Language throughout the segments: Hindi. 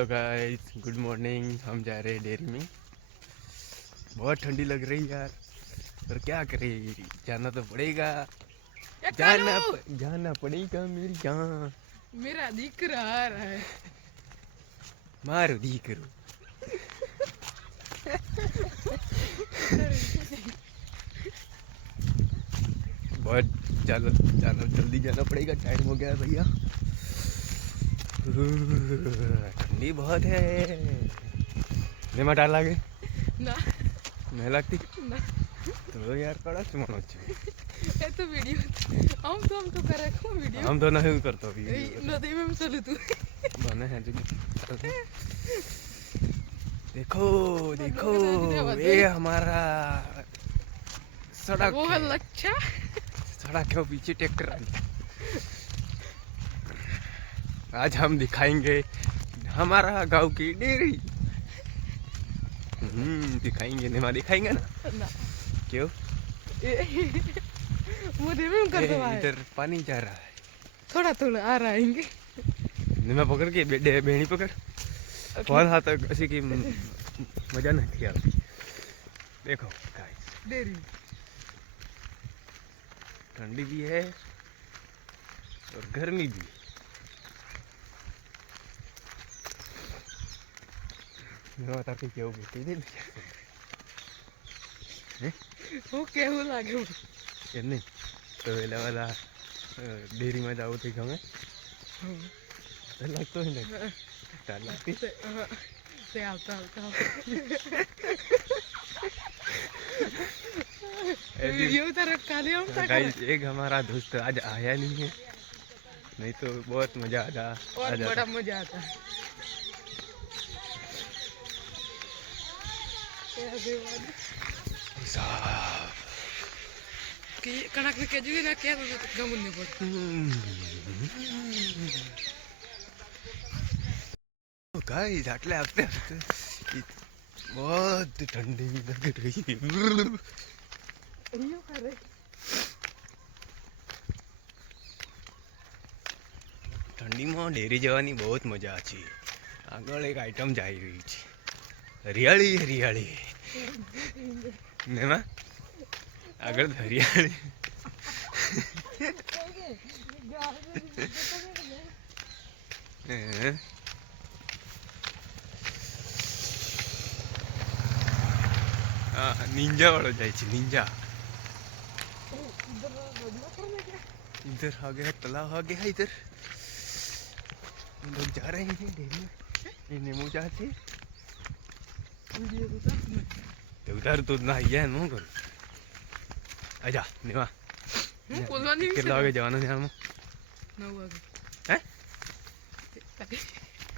Hello guys, good morning. हम जा रहे हैं डेयरी में। बहुत ठंडी लग रही यार, पर क्या करें, जाना तो पड़ेगा। जाना पड़ेगा मेरी जान। मेरा दीकरा आ रहा है। मारो दीकरो। बहुत जाना जल्दी जाना पड़ेगा, टाइम हो गया भैया। ठंडी बहुत है। नेमा डाल लागे ना नहीं लगती ना तो यार कड़ा सुमन अच्छे ये तो वीडियो हम तो करे को वीडियो हम तो नहीं करता अभी नदी में चलू तू बने हैं जो देखो देखो ये हमारा सड़क वो है। लच्छा सड़क के पीछे ट्रैक्टर आज हम दिखाएंगे हमारा गांव की डेयरी। दिखाएंगे निमा दिखाएंगे ना ना क्यों मुझे भी कर दो भाई इधर पानी जा रहा है थोड़ा थोड़ा आ रहा है निमा पकड़ के बेड़ी पकड़ कौन हाथ ऐसी की मजा नहीं किया। देखो गाइस डेरी ठंडी भी है और गर्मी भी। बता के क्या बोलते हैं वो केहू लागे ये नहीं तो वेला वाला डेयरी में जाओ थे हमें लगता है नहीं लगती से आता वीडियो तरह काले हम गाइस एक हमारा दोस्त आज आया नहीं है, नहीं तो बहुत मजा आता और बड़ा मजा आता है। कि कनक में के जुगी ना क्या तो गमुन नहीं पड़ गाइस आटले आते बहुत ठंडी लग रही है। ठंडी में डेरी जवानी बहुत मजा आछी। आगळ एक आइटम जाई रही है हरियाली हरियाली नेमा आगळ हरियाली निंजा वाला जाए निंजा इधर आ गया तालाब आ गया इधर लोग जा रहे हैं डेरी में नेमू चाहते तो उधर तो ना है नो कर आजा नेमा कितना आगे जाना है हम 9 वागे हैं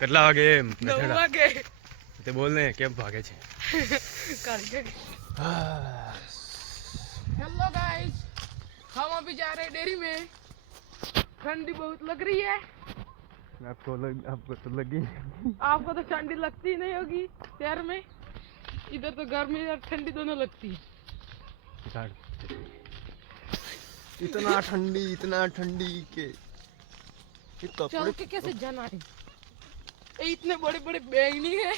कितना आगे 9 वागे तो बोलने क्या भागे छे हेलो गाइस हम अभी जा रहे हैं डेयरी में। ठंडी बहुत लग रही है। आपको तो लगी आपको तो ठंडी लगती ही नहीं होगी शहर में। इधर तो गर्मी और ठंडी दोनों लगती है। इतना ठंडी के चल के कैसे जाना है। इतने बड़े बड़े बैंगनी है।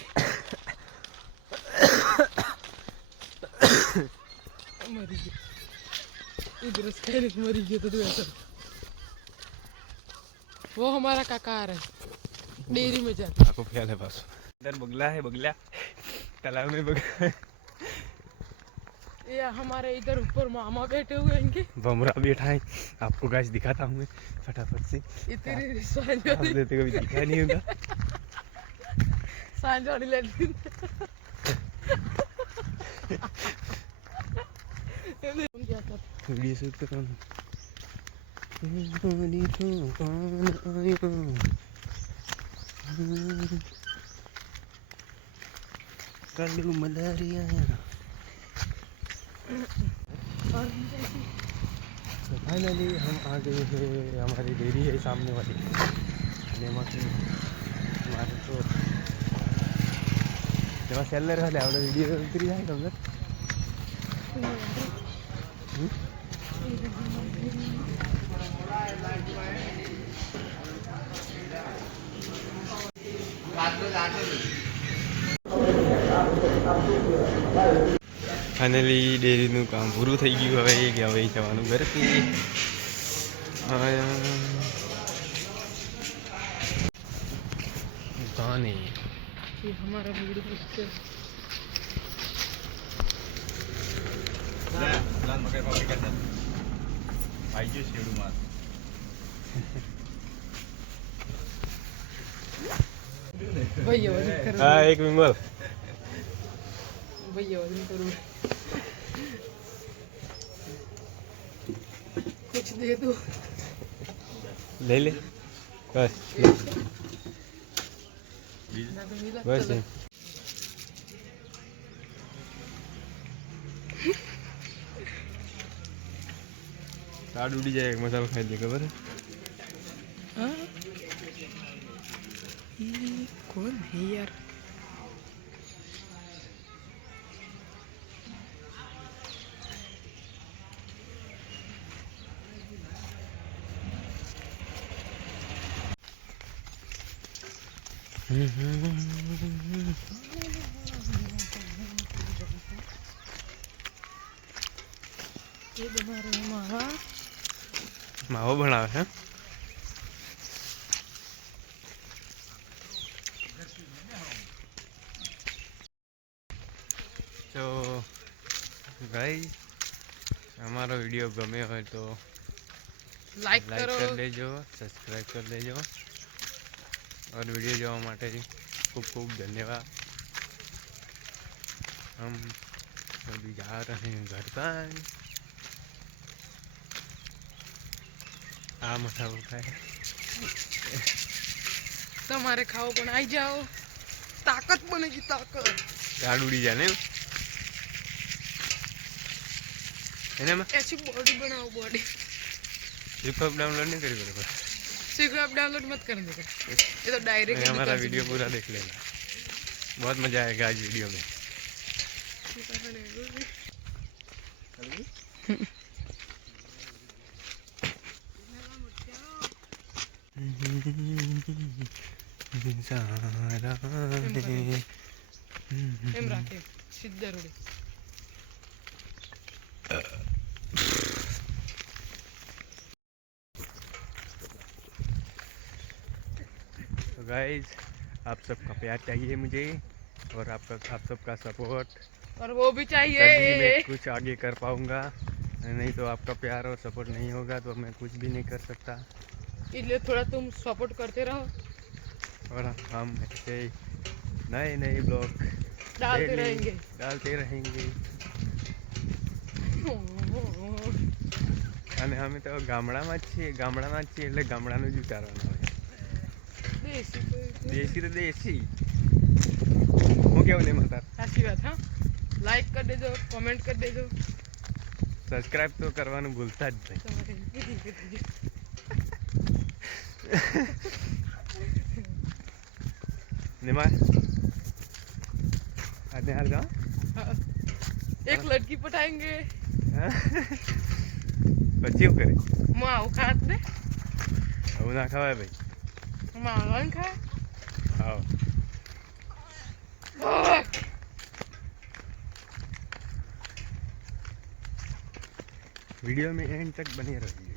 मरी गई इधर से मरी गई तो ऐसा वो हमारा काका आ रहा है डेयरी में जा आपको ख्याल है बस इधर बगला है बगला तालाब में बगला ये हमारे इधर ऊपर मामा बैठे हुए हैं बमरा बैठा है। आपको गाइस दिखाता हूँ मैं फटाफट से इतनी देते कभी दिखा नहीं होगा सांझ वाली लड़की वीडियो शूट कर रहा हूँ। कलू मलेरिया फाइनली हम आ गए हैं। हमारी डेयरी है सामने वाली नेमा की हमारे तो जेव्हा सेलर झाले आपला व्हिडिओ तरी आहे समजा ફાઇનલી ડેરીનું કામ પૂરું થઈ ગયું. હવે હવે જવાનું ઘરેથી. ગાને ये हमारा वीडियो पिक्चर भैया वजन करो હા એક વિમલ भैया वजन करो कुछ दे दो લઈ લે બસ ना तो मिला બસ चलो। એમ. દાળ ઉડી જાય મસાલો ખાઈ દે ખબર हाँ? ये कौन है यार ये बना रहे हैं मावा માવો બનાવે હે તો ગાઈસ અમારો વિડીયો ગમે હોય તો लाइक लाइक करो कर लेजो सब्सक्राइब कर लेजो और वीडियो જોવા માટે खूब खूब धन्यवाद. हम अभी जा रहे हैं घर पर. આ મસાલો ખાય તમારે ખાઓ પણ આવી જાઓ તાકાત બનેગી તાકાત દાળ ઉડી જાય ને એનામાં ऐसी बॉडी बनाओ बॉडी હિપ હોપ डाउनलोड नहीं करी बराबर. सीखो आप डाउनलोड मत करने का ये तो डायरेक्ट हमारा वीडियो पूरा देख लेना. बहुत मजा आएगा आज वीडियो में. એમ રાખે સીધા રોડે तो गाइज आप सबका प्यार चाहिए मुझे और आप सबका सपोर्ट और वो भी तभी मैं चाहिए कुछ आगे कर पाऊंगा. नहीं तो आपका प्यार और सपोर्ट नहीं होगा तो मैं कुछ भी नहीं कर सकता. इसलिए थोड़ा तुम सपोर्ट करते रहो और हम ऐसे नए नए ब्लॉग डालते रहेंगे डालते रहेंगे. અને અમે તો ગામડામાં જ છીએ એટલે ગામડાનું જ ઉતારવાનું હોય. देसी कोई દેશી તો દેશી. હું કેવું નહીં માતા સાચી વાત હા લાઈક કરી દેજો કોમેન્ટ કરી દેજો સબસ્ક્રાઇબ તો કરવાનું ભૂલતા જ નહીં. તમારે કીધી કીધી નિમા આજે હાલ જા हाँ, एक लड़की पटाएंगे પછી એવું કરે माँ खात दे આવું ના ખવાય ભાઈ. माँ वन खाए આવો वीडियो में एंड तक बने रहिए.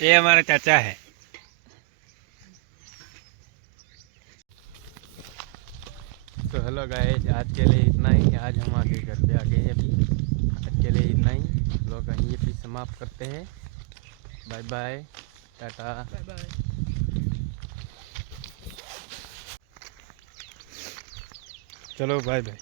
ये हमारा चाचा है. तो हेलो गाइस आज के लिए इतना ही. आज हम आगे घर पे आ गए हैं. अभी आज के लिए इतना ही. लोग यहीं पे समाप्त करते हैं. Bye bye tata. Bye bye चलो बाय बाय.